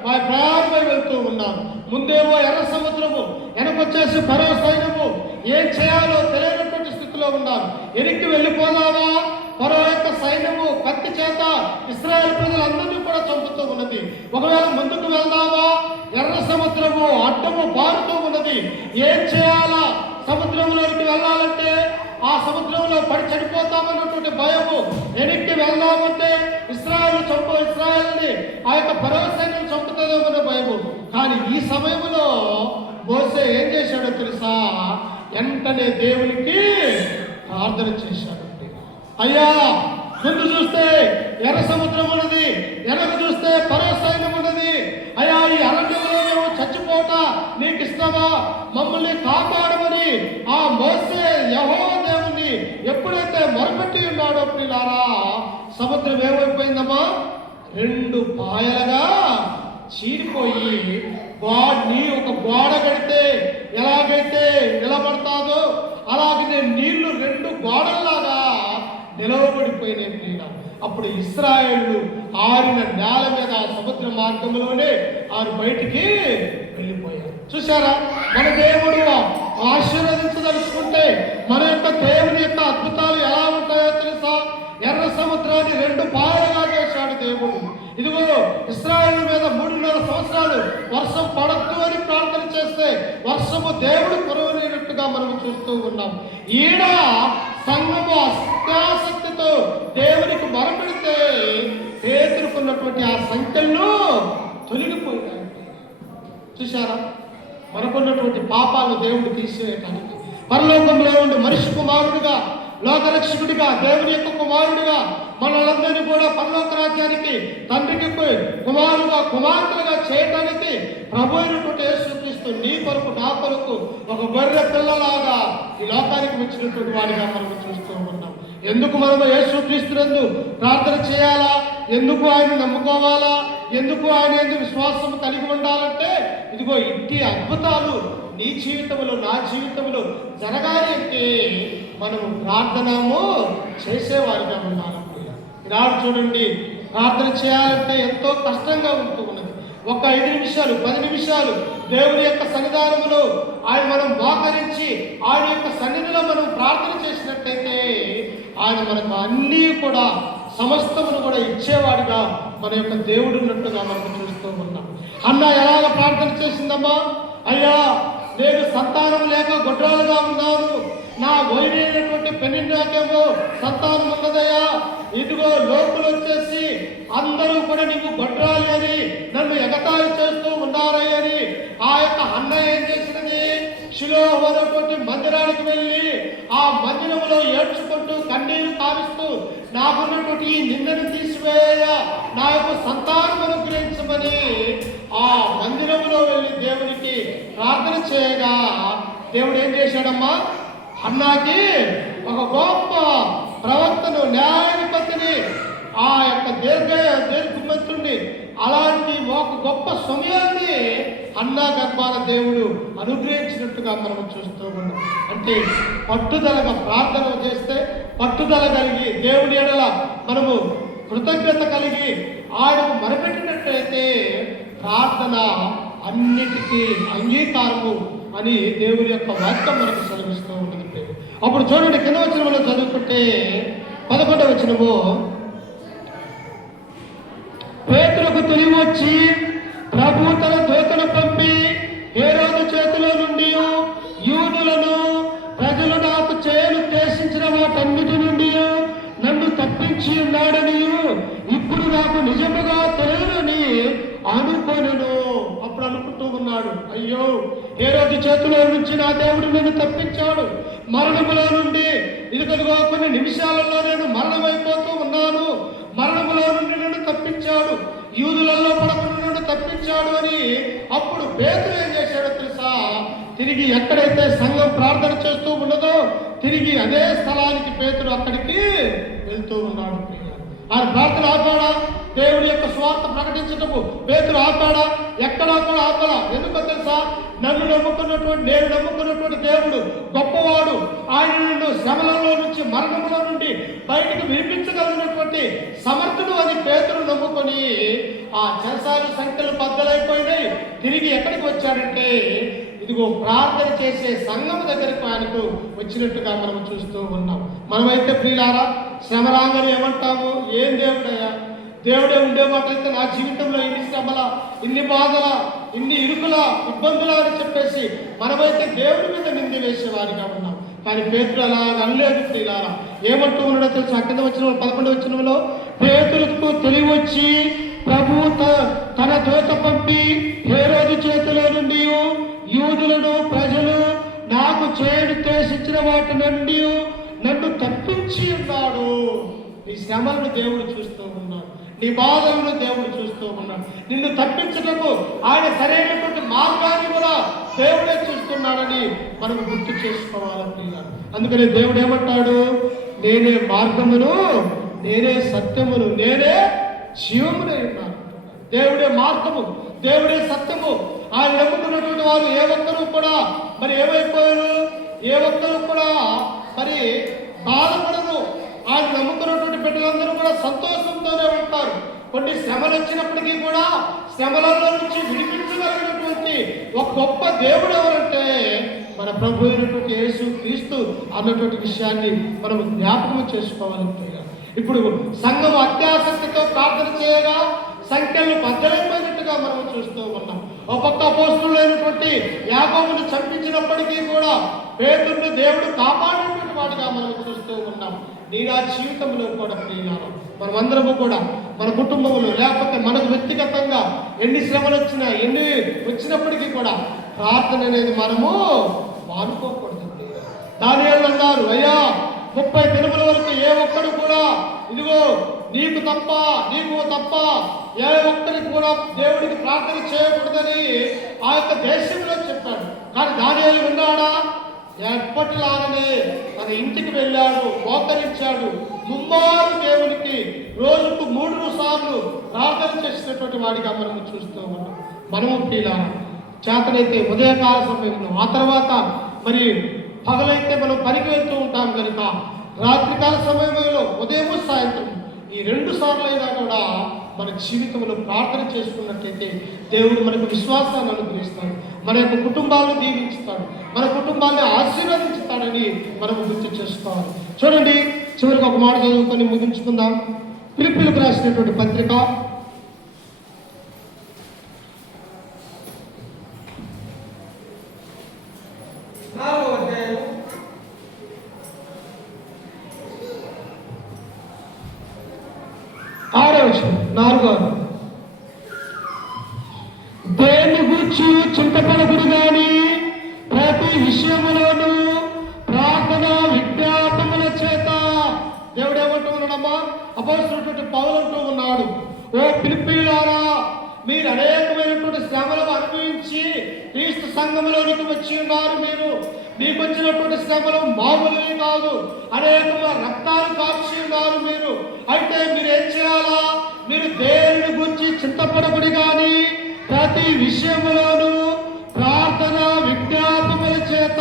ప్రయాణమై వెళ్తూ ఉన్నారు. ముందేమో ఎర్ర సముద్రము, వెనకొచ్చేసి ఫరో సైన్యము. ఏం చేయాలో తెలియనటువంటి స్థితిలో ఉన్నారు. వెనక్కి వెళ్ళిపోదామా? ఫరో యొక్క సైన్యము కత్తి చేత ఇశ్రాయేలు ప్రజలందరినీ కూడా చంపుతూ ఉన్నది. ఒకవేళ ముందుకు వెళ్దామా? ఎర్ర సముద్రము అడ్డము బారుతూ ఉన్నది. ఏం చేయాలా? సముద్రంలోకి వెళ్ళాలంటే ఆ సముద్రంలో పడి చనిపోతామన్నటువంటి భయము. వెనక్కి వెళ్దామంటే ఇశ్రాయేలుని ఆ యొక్క ఫరో సైన్యం చంపుతుందేమన్న భయము. కానీ ఈ సమయంలో మోసే ఏం చేశాడో తెలుసా? వెంటనే దేవునికి ప్రార్థన చేశాడు. అయ్యా, ముందు చూస్తే ఎర్ర సముద్రం ఉన్నది, వెనక చూస్తే ఫరో సైన్యం ఉన్నది. అయ్యా, ఈ అరణ్యంలో మేము చచ్చిపోట నీకు ఇష్టమా? మమ్మల్ని కాపాడమని ఆ మోసే యెహోవా దేవుని ఎప్పుడైతే మొరపెట్టి ఉన్నాడో ప్రియులారా, సముద్రం ఏమైపోయిందమ్మా? 2 పాయలుగా చీడిపోయి నీ ఒక గోడ కడితే ఎలాగైతే నిలబడతాదో అలాగే నీళ్లు 2 గోడల్లాగా నిలవబడిపోయినాయి ప్రియుల. అప్పుడు ఇశ్రాయేలు ఆరిన నేల మీద సముద్ర మార్గంలోనే ఆరు బయటికి వెళ్ళిపోయారు. చూసారా? మన దేవుడు ఆశీర్వదించదలుచుకుంటే మన యొక్క దేవుని యొక్క అద్భుతాలు ఎలా ఉంటాయో తెలుసా? ఎర్ర సముద్రాన్ని 2 పాయలుగా చేశాడు దేవుడు. ఇదిగో ఇశ్రాయేలు మీద 3.5 సంవత్సరాలు వర్షం పడద్దు అని ప్రార్థన చేస్తే వర్షము దేవుడు కురవనట్టుగా మనం చూస్తూ ఉన్నాం. ఈడ సంఘము అత్యాసక్తితో దేవునికి మొరపెడితే పేతురుకున్నటువంటి ఆ సంఖ్యలు తొలగిపోయాయి. చూశారా? మనకున్నటువంటి పాపాలను దేవుడు తీసివేయటానికి పరలోకంలో ఉండి మనిషి కుమారుడిగా, లోకరక్షకుడిగా, దేవుని యొక్క కుమారుడిగా మనలందరినీ కూడా పరలోక రాజ్యానికి తండ్రికి కుమారుగా, కుమార్తెలుగా చేయటానికి ప్రభు అయినటువంటి యేసుక్రీస్తు నీ కొరకు, నా కొరకు ఒక గొర్రె పిల్లలాగా ఈ లోకానికి వచ్చినటువంటి వాడిగా మనం చూస్తూ ఉన్నాం. ఎందుకు మనము యేసుక్రీస్తునందు ప్రార్థన చేయాలా? ఎందుకు ఆయన నమ్ముకోవాలా? ఎందుకు ఆయన ఎందుకు విశ్వాసం కలిగి ఉండాలంటే ఇదిగో ఇంటి అద్భుతాలు నీ జీవితంలో నా జీవితంలో జరగాలి అంటే మనము ప్రార్థనము చేసేవారిగా ఉండాలి. ఈనాడు చూడండి, ప్రార్థన చేయాలంటే ఎంతో కష్టంగా ఉంటూ ఉన్నది. ఒక 5 నిమిషాలు 10 నిమిషాలు దేవుని యొక్క సన్నిధానంలో ఆయన మనం మోకరించి ఆయన యొక్క సన్నిధిలో మనం ప్రార్థన చేసినట్లయితే ఆయన మనకు అన్నీ కూడా సమస్తమును కూడా ఇచ్చేవాడిగా మన యొక్క దేవుడు ఉన్నట్టుగా మనం చూస్తూ ఉన్నాం. అన్న ఎలాగ ప్రార్థన చేసిందమ్మా, అయ్యా నేను సంతానం లేక గొడ్రాలుగా ఉన్నాను, నా వైరైనటువంటి పెనిన్నాకేమో సంతానం ఉన్నదయ్యా, ఇదిగో లోకులు వచ్చేసి అందరూ కూడా నీకు గొడ్రాలి అని నన్ను ఎగతాళి చేస్తూ ఉన్నారని ఆ యొక్క అన్న ఏం చేసినది, షిలోహు అనేటువంటి మందిరానికి వెళ్ళి ఆ మందిరంలో ఏడ్చుకుంటూ కన్నీరు కారుస్తూ నాకున్నటువంటి ఈ నిందను తీసివేయ, నా యొక్క సంతానం అనుగ్రహించమని ఆ మందిరంలో వెళ్ళి దేవునికి ప్రార్థన చేయగా దేవుడు ఏం చేశాడమ్మా, అన్నాకి ఒక గొప్ప ప్రవక్తను న్యాయాధిపతిని ఆ యొక్క దీర్ఘమంతుడిని అలాంటి ఒక గొప్ప సమయాన్ని అన్నా గర్భాల దేవుడు అనుగ్రహించినట్టుగా మనం చూస్తూ ఉన్నాం. అంటే పట్టుదలగా ప్రార్థన చేస్తే, పట్టుదల కలిగి దేవుడి ఎడల మనము కృతజ్ఞత కలిగి ఆయనకు మొరపెట్టినట్లయితే ప్రార్థన అన్నిటికీ అంగీకారము అని దేవుని యొక్క వాక్యం మనకు సెలవిస్తూ ఉన్నది. అప్పుడు చూడండి, కింద వచనంలో చదువుకుంటే 11వ వచనము, పేతురుకు తిరిగి వచ్చి ప్రభు తన దూతను పంపి హేరోదు చేతిలో నుండి యూదులను ప్రజలు నాకు చేయనుద్దేశించిన వాటన్నిటి నుండి నన్ను తప్పించి ఉన్నాడని ఇప్పుడు నాకు నిజముగా తెలియని అనుకొనెను. అప్పుడు అనుకుంటూ ఉన్నాడు, అయ్యో హేరోదు చేతిలో నుంచి నా దేవుడు నన్ను తప్పించాడు, మరణములో నుండి ఇదిగో కొన్ని నిమిషాలలో నేను మరణమైపోతూ ఉన్నాను, మరణములో నుండి నన్ను తప్పించాడు, యూదులలో పడకుండా నన్ను తప్పించాడు అని అప్పుడు పేతురు ఏం చేశాడో తెలుసా, తిరిగి ఎక్కడైతే సంఘం ప్రార్థన చేస్తూ ఉన్నదో తిరిగి అదే స్థలానికి పేతురు అక్కడికి వెళ్తూ ఉన్నాడు. ఆయన ప్రార్థన ఆపాడా, దేవుడి యొక్క స్వార్థ ప్రకటించటము పేతురు ఆపాడా, ఎక్కడా కూడా ఆపలా. ఎందుకో తెలుసా, నేను నమ్ముకున్నటువంటి దేవుడు గొప్పవాడు, ఆయన నిన్ను శ్రమలలో నుంచి మరణములో నుండి బయటకు వినిపించగలిగినటువంటి సమర్థుడు అని పేతురు నమ్ముకొని ఆ చెరసాల సంఖ్యలు బద్దలైపోయినాయి. తిరిగి ఎక్కడికి వచ్చాడంటే ఇదిగో ప్రార్థన చేసే సంఘం దగ్గరకు ఆయనకు వచ్చినట్టుగా మనం చూస్తూ ఉన్నాం. మనమైతే ప్రియులారా శ్రమ రాగానే ఏమంటాము, ఏం దేవుడయ్యా, దేవుడే ఉండేవాటైతే నా జీవితంలో ఇన్ని శ్రమల, ఇన్ని బాధల, ఇన్ని ఇరుకుల, ఇబ్బందుల అని చెప్పేసి మనమైతే దేవుడి మీద నింది వేసేవారిగా ఉన్నాం. కానీ పేతురు అలా అనలేదు ప్రియులారా. ఏమంటూ ఉన్నాడో తెలుసు, కింద వచ్చిన 11వ వచనంలో, పేతురుకు తెలివి వచ్చి ప్రభు తన దూత పంపి హేరోదు చేతిలో నుండి యూదులను ప్రజలు నాకు చేయనుద్దేశించిన వాటి నుండి నన్ను తప్పించి ఉన్నాడు. నీ శ్రమలను దేవుడు చూస్తూ ఉన్నాడు, నీ బాధలను దేవుడు చూస్తూ ఉన్నాడు. నిన్ను తప్పించటకు ఆయన సరైనటువంటి మార్గాన్ని కూడా దేవుడే చూస్తున్నాడని మనం గుర్తు చేసుకోవాలనుకున్నాడు. అందుకని దేవుడు ఏమంటాడు, నేనే మార్గమును, నేనే సత్యమును, నేనే జీవమునే ఉన్నాను. దేవుడే మార్గము, దేవుడే సత్యము. ఆయన నమ్ముకున్నటువంటి వారు ఏ ఒక్కరూ కూడా మరి ఏమైపోయారు, ఏ ఒక్కరూ కూడా మరి బాధపడరు. ఆయన నమ్ముకున్నటువంటి బిడ్డలందరూ కూడా సంతోషంతోనే ఉంటారు. కొన్ని శ్రమలు వచ్చినప్పటికీ కూడా శ్రమలలో నుంచి విడిపించగలిగినటువంటి ఒక గొప్ప దేవుడు ఎవరంటే మన ప్రభు అయినటువంటి యేసు క్రీస్తు అన్నటువంటి విషయాన్ని మనం జ్ఞాపకం చేసుకోవాలి. ఇప్పుడు సంఘం అత్యాసక్తితో ప్రార్థన చేయగా సంఖ్యలు బద్దలైపోయినట్టుగా మనం చూస్తూ ఉన్నాం. ఒక పక్క అపోస్తలుడైనటువంటి యాకోబును చంపించినప్పటికీ కూడా పేతురును దేవుడు కాపాడినటువంటి వాడిగా మనం చూస్తూ ఉన్నాం. నా జీవితంలో కూడా ప్రియులారా మనమందరము కూడా మన కుటుంబంలో లేకపోతే మనకు వ్యక్తిగతంగా ఎన్ని శ్రమలు వచ్చినా ఎన్ని వచ్చినప్పటికీ కూడా ప్రార్థన అనేది మనము మానుకోకూడదు. దానియేలు అన్నారు, అయ్యా 30 దినముల వరకు ఏ ఒక్కడు కూడా ఇదిగో నీకు తప్ప ఏ ఒక్కరికి కూడా దేవుడికి ప్రార్థన చేయకూడదని ఆ యొక్క దేశంలో చెప్పాడు. కానీ దానియేలు విన్నాడా? ఎప్పటిలాగానే తన ఇంటికి వెళ్ళాడు, మోకరించాడు, ముమ్మారు దేవునికి రోజుకు 3 సార్లు ప్రార్థన చేసినటువంటి వాడిగా మనము చూస్తూ ఉన్నాం. మనము ప్రియుల చేతనైతే ఉదయకాల సమయంలో, ఆ తర్వాత మరి పగలైతే మనం పనికి వెళ్తూ ఉంటాం కనుక రాత్రికాల సమయంలో ఉదయం సాయంత్రం ఈ 2 సార్లు అయినా కూడా మన జీవితంలో ప్రార్థన చేసుకున్నట్లయితే దేవుడు మనకు విశ్వాసాన్ని అనుగ్రహిస్తాడు, మన యొక్క కుటుంబాలను దీవించుతాడు, మన కుటుంబాన్ని ఆశీర్వదించుతాడని మనం గుర్తు చేసుకోవాలి. చూడండి, చివరికి ఒక మాట చదువుకొని ముగించుకుందాం. ఫిలిప్పీయులకు రాసినటువంటి పత్రిక 4 దేని గురించి చింతపడకుడు గాని ప్రతి విషయములోనూ ప్రార్థన విజ్ఞాపనల చేత. దేవుడు ఏమంటూ ఉన్నాడమ్మా? అపొస్తలుడైన పౌలు అంటూ ఉన్నాడు, ఓ ఫిలిప్పీయులారా, మీరు అనేకమైనటువంటి శ్రమలు అనుభవించి క్రీస్తు సంఘములోనికి వచ్చి ఉన్నారు. మీకు వచ్చినటువంటి శ్రమలు మామూలువి కాదు, అనేకమైన రక్తాలు కాచి ఉన్నారు మీరు. అయితే మీరేం చేయాలా? మీరు దేవుని గురించి చింతపడకుడి కానీ ప్రతి విషయంలోనూ ప్రార్థన విజ్ఞాపనల చేత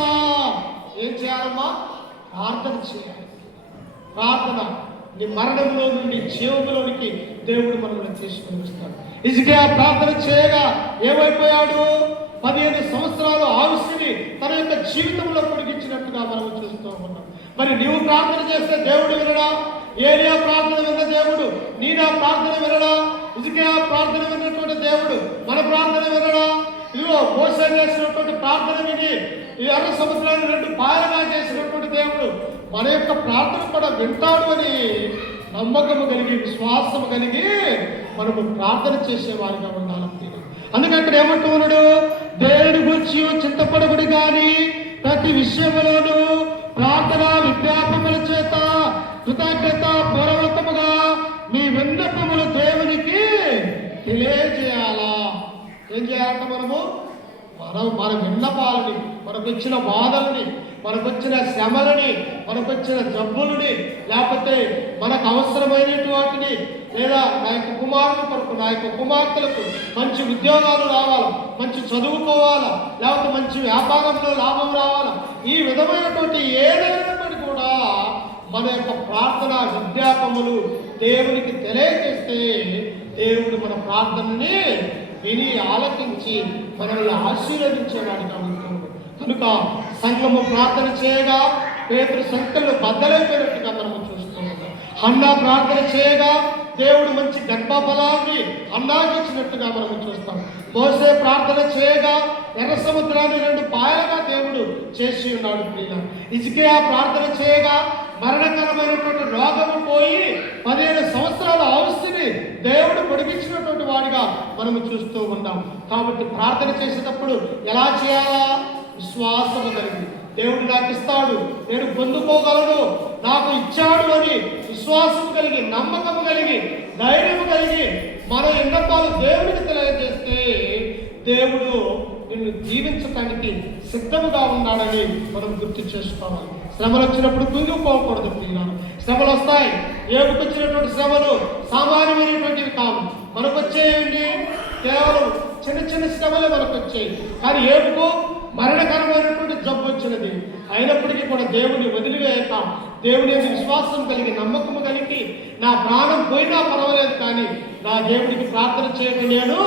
ఏం చేయాలమ్మా? ప్రార్థన చేయాలి. ప్రార్థన నీ మరణంలో నుండి జీవంలోనికి దేవుడు మనల్ని తీసుకుని వస్తాడు. హిజ్కియా ప్రార్థన చేయగా ఏమైపోయాడు? 15 సంవత్సరాలు ఆయుష్ని తన యొక్క జీవితంలో పొడిగించినట్టుగా మనం చూస్తూ ఉన్నాం. మరి నీవు ప్రార్థన చేస్తే దేవుడు వినడా? ఏలియా ప్రార్థన విన్న దేవుడు నీ నా ప్రార్థన వినడా? హిజ్కియా ప్రార్థన విన్నటువంటి దేవుడు మన ప్రార్థన వినడా? ఇదిగో మోసే చేసినటువంటి ప్రార్థన విని ఈ ఎర్ర సముద్రాన్ని 2 పాయలుగా చేసినటువంటి దేవుడు మన యొక్క ప్రార్థన కూడా వింటాడు అని నమ్మకము కలిగి, విశ్వాసము కలిగి మనము ప్రార్థన చేసేవారిగా ఉండాలి. అందుకే అక్కడ ఏమంటూ ఉన్నాడు? దేవుడి గురించి చింతపడకుడి కానీ ప్రతి విషయంలోనూ ప్రార్థన విజ్ఞాపనల చేత కృతజ్ఞత పూర్వకముగా మీ విన్నపములు దేవునికి తెలియజేయాలా. ఏం చేయాలంట? మన విన్నపాలని, మనకు వచ్చిన బాధల్ని, మనకు వచ్చిన శ్రమలని, మనకు వచ్చిన జబ్బులని, లేకపోతే మనకు అవసరమైనటువంటిని, లేదా నా యొక్క కుమారుల కొరకు, నా యొక్క కుమార్తెలకు మంచి ఉద్యోగాలు రావాలా, మంచి చదువుకోవాలా, లేకపోతే మంచి వ్యాపారంలో లాభం రావాలా, ఈ విధమైనటువంటి ఏదైనప్పటికీ కూడా మన యొక్క ప్రార్థన విజ్ఞాపములు దేవునికి తెలియజేస్తే దేవుడు మన ప్రార్థనని విని ఆలకించి మనల్ని ఆశీర్వదించేవాడిగా ఉంటాడు. కనుక సంఘము ప్రార్థన చేయగా పేతురు సంఖ్యలు బద్దలైపోయినట్టుగా మనము చూస్తూ ఉన్నాం. హన్నా ప్రార్థన చేయగా దేవుడు మంచి గర్భఫలాన్ని హన్నాకి ఇచ్చినట్టుగా మనము చూస్తాం. మోసే ప్రార్థన చేయగా ఎర్ర సముద్రాన్ని 2 పాయలుగా దేవుడు చేసి ఉన్నాడు. హిజ్కియా ప్రార్థన చేయగా మరణకరమైనటువంటి రోగము పోయి 15 సంవత్సరాల ఆయుష్ని దేవుడు పొడిగించినటువంటి వాడిగా మనము చూస్తూ ఉంటాం. కాబట్టి ప్రార్థన చేసేటప్పుడు ఎలా చేయాలా? విశ్వాసము కలిగి, దేవుడు నాకు ఇస్తాడు, నేను పొందుకోగలను, నాకు ఇచ్చాడు అని విశ్వాసం కలిగి, నమ్మకము కలిగి, ధైర్యము కలిగి మన విన్నపాలు దేవుడికి తెలియజేస్తే దేవుడు నిన్ను జీవించటానికి సిద్ధముగా ఉన్నాడని మనం గుర్తు చేసుకోవాలి. శ్రమలు వచ్చినప్పుడు కుంగిపోకూడదు ప్రియులారా. శ్రమలు వస్తాయి. ఏపుకు వచ్చినటువంటి శ్రమలు సామాన్యమైనటువంటివి కావు. మనకు వచ్చేయండి కేవలం చిన్న శ్రమలే మనకు వచ్చాయి. కానీ ఏపుకు మరణకరమైనటువంటి జబ్బు వచ్చినది. అయినప్పటికీ కూడా దేవుని వదిలివేయక, దేవుని విశ్వాసం కలిగి, నమ్మకము కలిగి, నా ప్రాణం పోయినా పర్వాలేదు కానీ నా దేవుడికి ప్రార్థన చేయడం నేను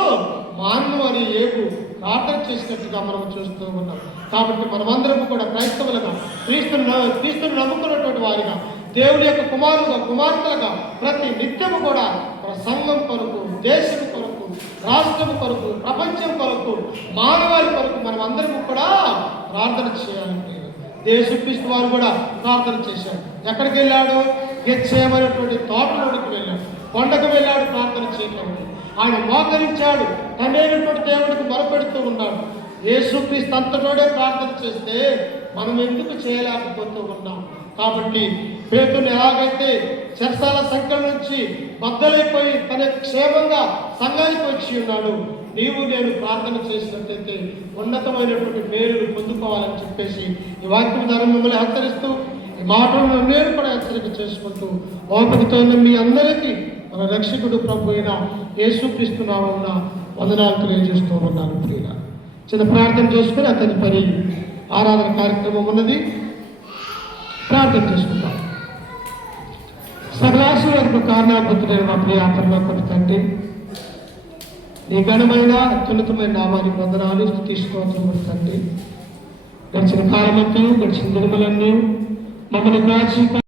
మాన్ను అని ఏపు ప్రార్థన చేసినట్టుగా మనం చూస్తూ ఉన్నాం. కాబట్టి మనమందరం కూడా క్రైస్తవులుగా, క్రీస్తుని నమ్ముకున్నటువంటి వారిగా, దేవుని యొక్క కుమారులుగా, కుమార్తెలుగా ప్రతి నిత్యము కూడా మన సంఘం కొరకు, దేశం కొరకు, రాష్ట్రం కొరకు, ప్రపంచం కొరకు, మానవాళి కొరకు మనం అందరం కూడా ప్రార్థన చేయాలి. యేసుక్రీస్తు వారు కూడా ప్రార్థన చేశాడు. ఎక్కడికి వెళ్ళాడు? గెత్సేమనేటువంటి తోటలోనికి వెళ్ళాడు, కొండకు వెళ్ళాడు ప్రార్థన చేయడానికి. ఆయన మోకరించాడు, తండ్రైనటువంటి దేవుడికి మొరపెడుతూ ఉన్నాడు. యేసుక్రీస్తు అంతటోడే ప్రార్థన చేస్తే మనం ఎందుకు చేయలేకపోతూ ఉన్నాం? కాబట్టి పేతురుని ఎలాగైతే చెరసాల సంఖ్యల నుంచి బద్దలైపోయి తన క్షేమంగా సంఘానికి వచ్చి ఉన్నాడు, నీవు నేను ప్రార్థన చేసినట్లయితే ఉన్నతమైనటువంటి మేలును పొందుకోవాలని చెప్పేసి ఈ వాక్యం ద్వారా మిమ్మల్ని హెచ్చరిస్తూ ఈ మాటలను నేను కూడా హెచ్చరిక చేసుకుంటూ ఓపికతో మీ అందరికీ మన రక్షకుడు ప్రభు అయిన యేసుక్రీస్తు నామమున వందనాలు తెలియజేస్తూ ఉన్నాను. ప్రియుల చిన్న ప్రార్థన చేసుకుని అతని పని ఆరాధన కార్యక్రమం ఉన్నది, ప్రార్థన చేసుకుంటాం. సకలాసు వరకు కారణాభూతుడైన మా ప్రియాత్మలో కొన్ని తండ్రి, నీ ఘనమైన అత్యున్నతమైన నామానికి వందనాలు, స్తుతి స్తోత్రములు తండ్రి. గడిచిన కాలమంతా, గడిచిన దినములన్నీ మమ్మల్ని కాచి